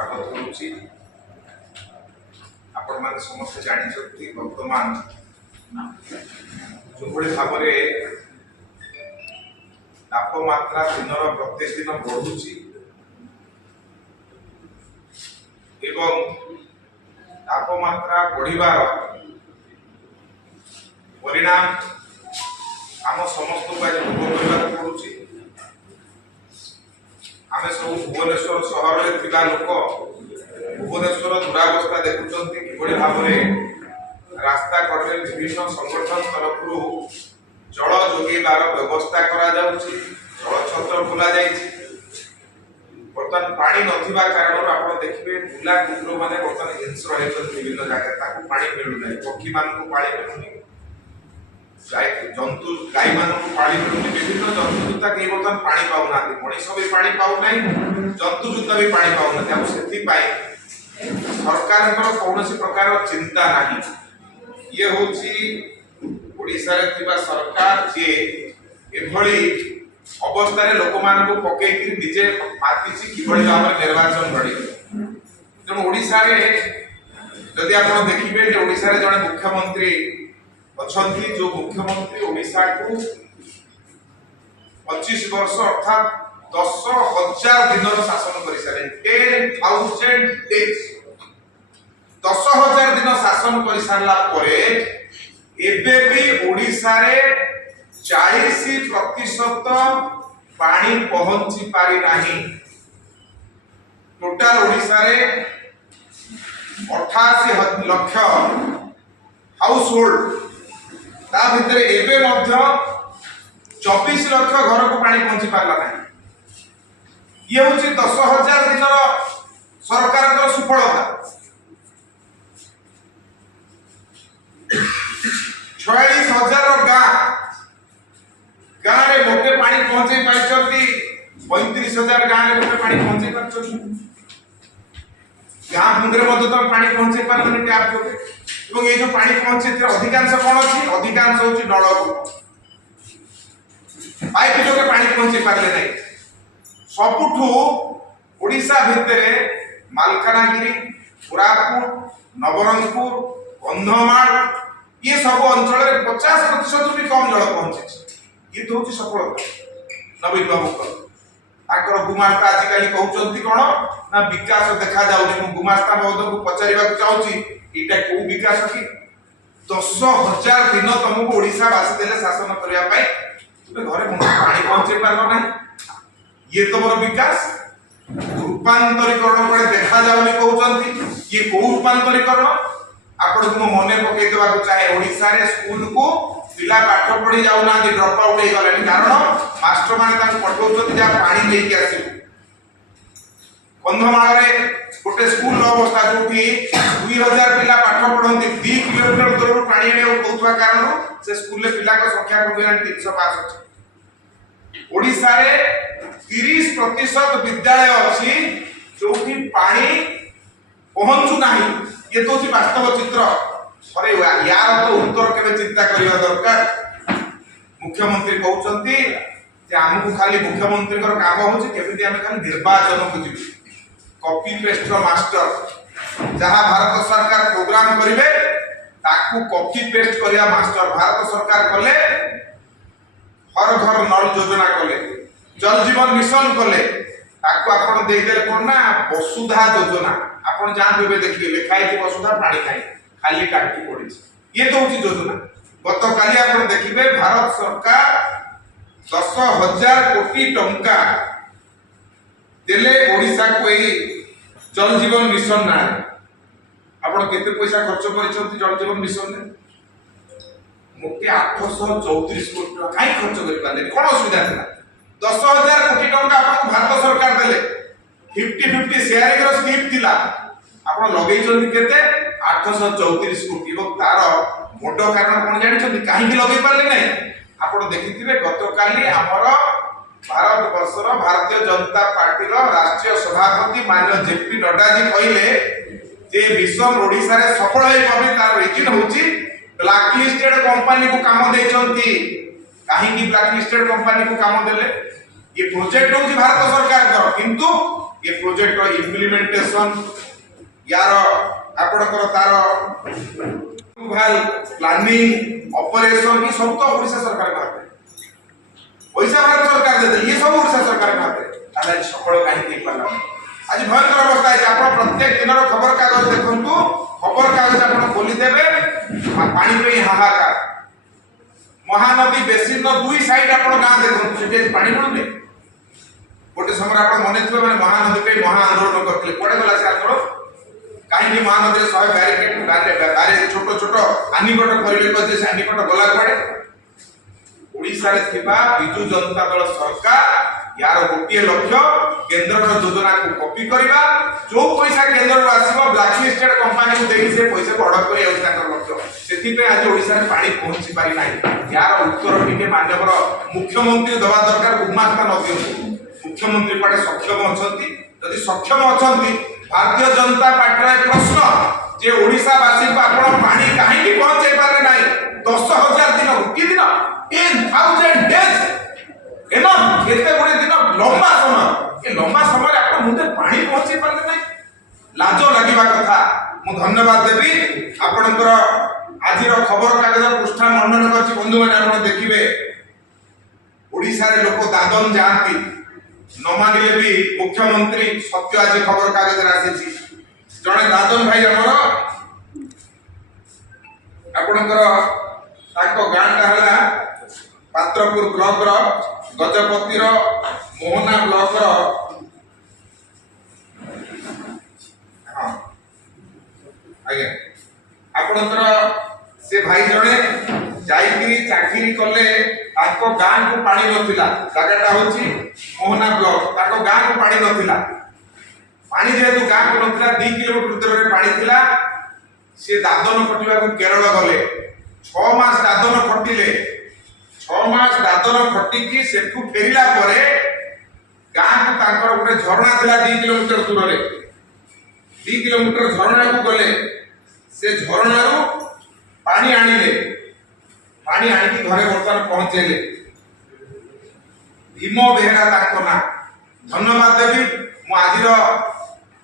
स्वागत करुच्ची। आपण माने समस्त जानिछथि वर्तमान जो भाव में तापमात्रा दिनर प्रत्येक दिन बढ़ुची एवं तापमात्रा बढ़िबार परिणाम आम समस्त को आज भोग करने पड़ुची। आम सब भुवनेश्वर सहर में थिबा लोक भुवनेश्वर दुरावस्था देखुंत कि भाव में रास्ता कड़े विभिन्न संगठन तरफ जल जोगाइबार व्यवस्था करा जाउची, जल छत्र खोला जाइछि। बर्तमान पानी नथिबा कारण आपण देखिबे बुला कुकुर माने बर्तमान हिंस रहैछन विभिन्न जगह ताकू पानी मिलु नै, पक्षी मान को पानी मिलु नै, जंतु गाय मान को पानी मिलु नै, विभिन्न जंतु जुता के बर्तमान पानी पाउ नाथि, मनीष भी पानी पाउ नै, जंतु जुता भी पानी पाउ नै। ताकू सेति पाई सरकार को कोनोसी प्रकार चिंता नाही। ये होची ओडिसा रे थिबा सरकार जे एभली अवस्था रे लोक मान को पके कि निजे मातिछि किबळी भाव निर्वाचन घडी। तेणु ओडिसा रे जदि आपण देखिबे जे ओडिसा रे जने मुख्यमंत्री अछंती, जो मुख्यमंत्री ओडिसा को 25 वर्ष अर्थात 10,000 दिन शासन करि सारे, 10,000 डेज 10,000 दिन शासन करि सारला परे एबे भी ओडिसा रे 40% पानी पहुंची पारि नाही। टोटल ओडिसा रे 88 लाख हाउस होल्ड ता भितरे एबे मध्य 24 लाख घर को पानी पहुंची पारला नाही। ये होची 10,000 दिन सरकार को सफलता। 46,000 गाँ रे मोटे पानी पहुंचे पाइछथि, 35,000 गाँ रे मोटे पानी पहुंचे पाइछथि। गाँ मुंडरे मध्य तो पानी पहुंचे पारने टैप जोगे एवं ये जो पानी पहुंचे ते अधिकांश कोन अछि, अधिकांश होची नळकूप पाइप जोगे पानी पहुंचे पारले नै। सबुठु ओडिसा भितरे मालकानगिरी, कोरापुट, नवरंगपुर, कंधमाल ये सब अंचल रे 50% भी कम जल पहुंचे। ये तो होची सफलता नवीन बाबू को। आकर गुमास्ता आजिकली कहउचंती कोन ना विकास देखा जाउनी। मु गुमास्ता महोदय को पचारिबा को चाहूची इटा को विकास की 10,000 दिन तुमको ओडिसा वासी देले शासन करिया पई तुमे घरे पानी पहुंचे पारलो ना। ये तो मोर विकास रूपांतरीकरण पड़े देखा जाउनी कहउचंती। ये को रूपांतरीकरण आपण को मने पकई देबा को चाहे। ओडिसा रे स्कूल को पिला पाठ पढ़ी जाउ ना, ड्रॉप आउट हे गले कारण मास्टर माने ताको पठौछथि जा पानी लेके आसिबो। कंधमाल रे गोटे स्कूल अवस्था जोठी 2000 पिला पाठ पढ़ंती 2 किलोमीटर दूर पानी ने होतवा कारण से स्कूल ले पिला को संख्या को 305 अछि। ओडिसा रे 30% विद्यालय अछि जोठी पानी पहुंचु नाही। ये तो वास्तव चित्र। अरे यार तो उत्तर केबे चिंता करिया दरकार। मुख्यमंत्री कहउचंती जे हमकु खाली मुख्यमंत्री कर काम होची केबिति हम खाली निर्वाचन को जी कॉपी पेस्ट मास्टर। जहां भारत सरकार प्रोग्राम करिवे ताकू कॉपी पेस्ट करिया मास्टर। भारत सरकार कले हर घर नल योजना कले, जल जीवन मिशन कले, ताकू आपण देई देले कोन ना वसुधा योजना। आपण जान देबे देखिए लिखाई थी वसुधा पानी खाई खाली टांकी पड़ी। ये तो होची योजना। गत काली आपण देखिबे भारत सरकार 10,000 कोटी टंका देले ओडिसा को एई जल जीवन मिशन ना। आपण केते पैसा खर्च करिसंती जल जीवन मिशन ने? मोटे 834 कोटी टका काई खर्च करि पाले? कोन सुविधा थिला? 10,000 कोटी टंका आपण भारत सरकार देले 50-50 शेयरिंग रो स्कीम थिला। आपण लगेइछंती केते 834 कोटी। एवं तार मोटो कारण कोन जानिछंती काहे कि लगेइ पारले नै? आपण देखिथिबे गत काली हमर भारत वर्षर भारतीय जनता पार्टी रो राष्ट्रीय सभापति माननीय जेपी नड्डा जी कहिले जे मिशन ओडिसा रे सफल होई पाबे तार रीजन होची ब्लैक लिस्टेड कंपनी को काम देछंती। काहे कि ब्लैक लिस्टेड कंपनी को काम देले? ये प्रोजेक्ट होची भारत सरकार कर, किंतु ये प्रोजेक्ट इम्प्लीमेंटेशन यार आपणकर तार प्लानिंग ऑपरेशन ये सब तो ओडिशा सरकार के हाथ पैसा भारत सरकार देते ये सब ओडिशा सरकार के हाथ आज सफल कहीं नहीं पाला आज भयंकर अवस्था है आप प्रत्येक दिन खबर कागज देखु खबर कागज आप खोली देवे पानी पे हाहाकार महानदी बेसिन दुई साइड आप गाँ देखते पानी मिलूनी गोटे समय आप मन थे मैंने महानदी पे महा आंदोलन करते कड़े गला से आंदोलन कहीं महानदी 100 बैरिकेड छोट छोट आनिकट कर आनिकट गला कड़े ओडिशा रे थिबा बिजु जनता दल सरकार यार गोटे लक्ष्य केंद्र योजना को कॉपी करवा जो पैसा केंद्र आसव ब्लैक लिस्टेड कंपनी को देकी से पैसा को हड़प कर लक्ष्य से आज ओडिशा रे पानी पहुंची पारि नाही यार उत्तर टिके माननीय मुख्यमंत्री दवा दरकार गुमास्ता न दियंतु मुख्यमंत्री पाटे सक्षम अछंती यदि सक्षम अछंती भारतीय जनता पार्टी प्रश्न जे ओडिशा वासी को आपण पानी काहे की पहुंचे पारे नाही 10,000 दिन कि दिन 10,000 डेज एनो केते गुडे दिन लंबा समय ए लंबा समय आपण मुदे पानी पहुंचे पारे नाही लाज लागिबा कथा मु धन्यवाद देबी आपनकर आजिर खबर कागज पृष्ठा मंडन करछि बंधु माने आपण देखिबे ओडिशा रे लोक दादन जानती न मानिले भी मुख्यमंत्री सत्य आज खबर कागज आसी जड़े दादन भाई आमर आपणकर गाँटा है पात्रपुर ब्लॉक गजपतिर मोहना ब्लॉक हाँ आज्ञा आपणकर से भाई जड़े जाइकिरी चाकरी कले ताको गाँ को पानी नथिला जगटा होची मोहना ब्लॉक ताको गाँ को पानी नथिला पानी जेहेतु गाँ को नथिला 2 किलोमीटर दूर रे पानी थिला से दादन खटिबा को केरल गले 6 मास दादन खटिले 6 मास दादन खटी की सेठू फेरिला परे गाँ को ताकर गोटे झरना थिला 2 किलोमीटर दूर रे 2 किलोमीटर झरना को गले से झरना रो पानी आनिले पानी आनिकी घरे बर्तमान पहुंचेले भीम बेहेरा ताको ना धन्यवाद देवी मु आजिर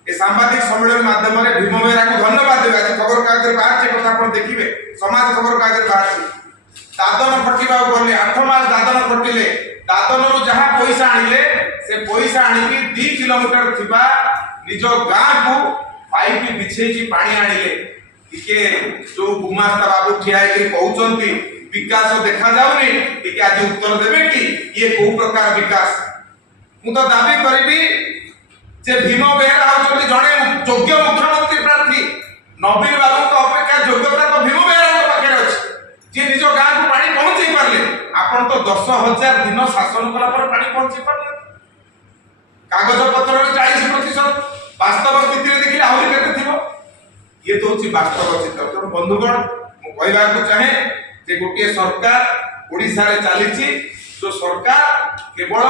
ए सांबादिक सम्मेलन माध्यम रे भीम बेहेरा को धन्यवाद देबे आज खबर कागज बाहर से कथा आपण देखिबे समाज खबर कागज बाहर से दादन खटिबा बोले 8 मास दादन खटिले दादन रो जहां पैसा आनिले से पैसा आनिकी 2 किलोमीटर थिबा निजो गाँ को पाइप बिछे की पानी आनिले टिके जो गुमास्ता बाबू ठिया के कहउचंती विकास देखा जाउनी टिके आज उत्तर देबे कि ये को प्रकार विकास मु तो दाबी करबी जे भीम बेहेरा होचंती जणे योग्य मुख्यमंत्री प्रार्थी नवीन बाबू का अपेक्षा योग्यता तो भीम बेहेरा के पाखे अछि जे निजो गाँ को पानी पहुंची पारले आपण तो 10,000 दिन शासन कला पर पानी पहुंची पारले कागज पत्र रे 40% वास्तव स्थिति रे देखिले आहुरी केते थिबो ये तो होची वास्तव चित्र तो बंधुगण मु कहबा को चाहे जे गोटे सरकार ओडिसा रे चलीची जो सरकार केवल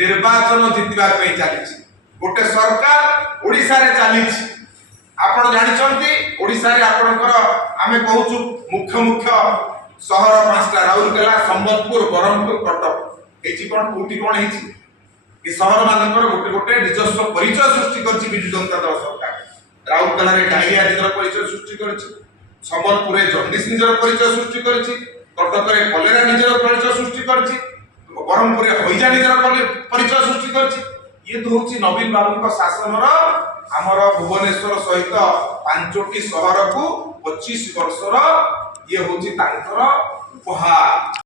निर्वाचन जितबा पे चलीची गोटे सरकार ओडिसा रे चलीची आपण जानिचंती ओडिसा रे आपणकर आमे कहूछु मुख्य मुख्य शहर 5टा राउरकेला संबलपुर बरहमपुर कटक एची कोन कोटी कोन हेची ए शहर मानकर गोटे गोटे निजस्व परिचय सृष्टि करछि बिजु जनता दल सरकार राउरकेला रे डायरिया निजर परिचय सृष्टि करछि संबलपुर रे जंडिस निजर परिचय सृष्टि करछि कटक रे कलेरा निजर परिचय सृष्टि करछि बरहमपुर रे होइजा निजर परिचय सृष्टि करछि ये तो होछि नवीन बाबू का शासन रो हमर भुवनेश्वर सहित 5टी शहर को 25 वर्ष रो ये होछि तांकर उपहार